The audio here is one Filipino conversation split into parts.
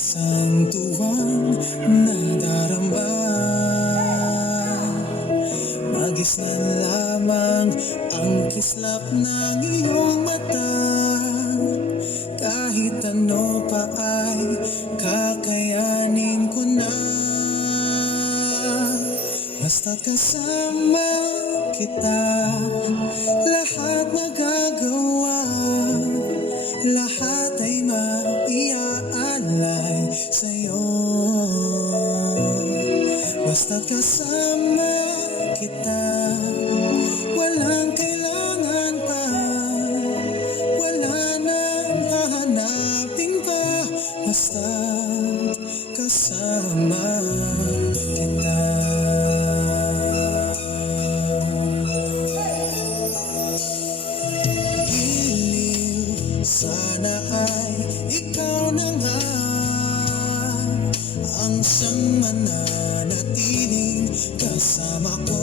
Isang tuwang nadarama, magisnan lamang ang kislap ng iyong mata. Kahit ano pa ay kakayanin ko na, basta't kasama kita, lahat magagawa. Lahat ay maiaalay sa'yo, basta't kasama kita. Walang kailangan pa, wala nang hahanapin pa, basta't kasama kita. Sana ay ikaw na nga ang siyang mananatiling kasama ko.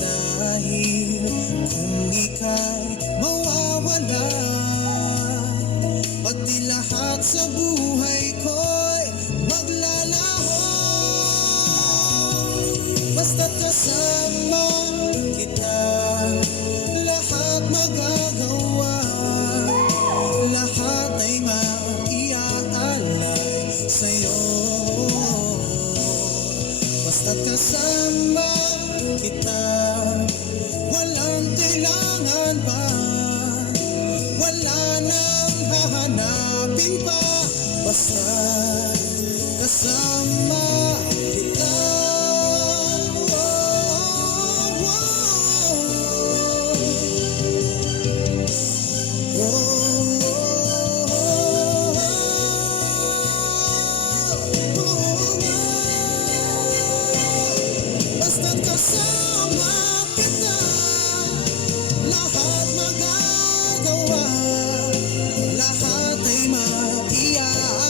Dahil kung ika'y mawawala, pati lahat sa buhay ko'y maglalaho. Basta't kasama kita, lahat magagawa. Lahat ay maiaalay sa'yo, basta't kasama kita. Walang kailangan pa, wala nang hahanapin pa, basta't kasama kita. Basta't kasama kita, lahat magagawa. Lahat ay maiaalay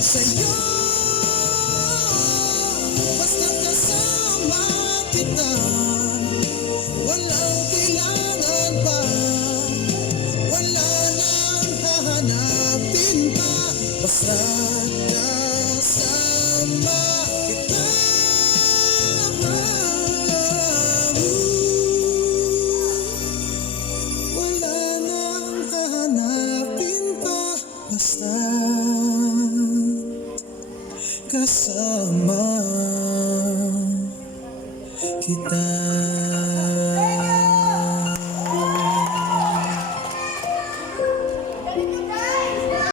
sa'yo, basta't kasama kita. Walang kailangan pa, wala nang hahanapin pa, basta't kasama kita. Wala nang hahanapin pa, basta't kasama kita.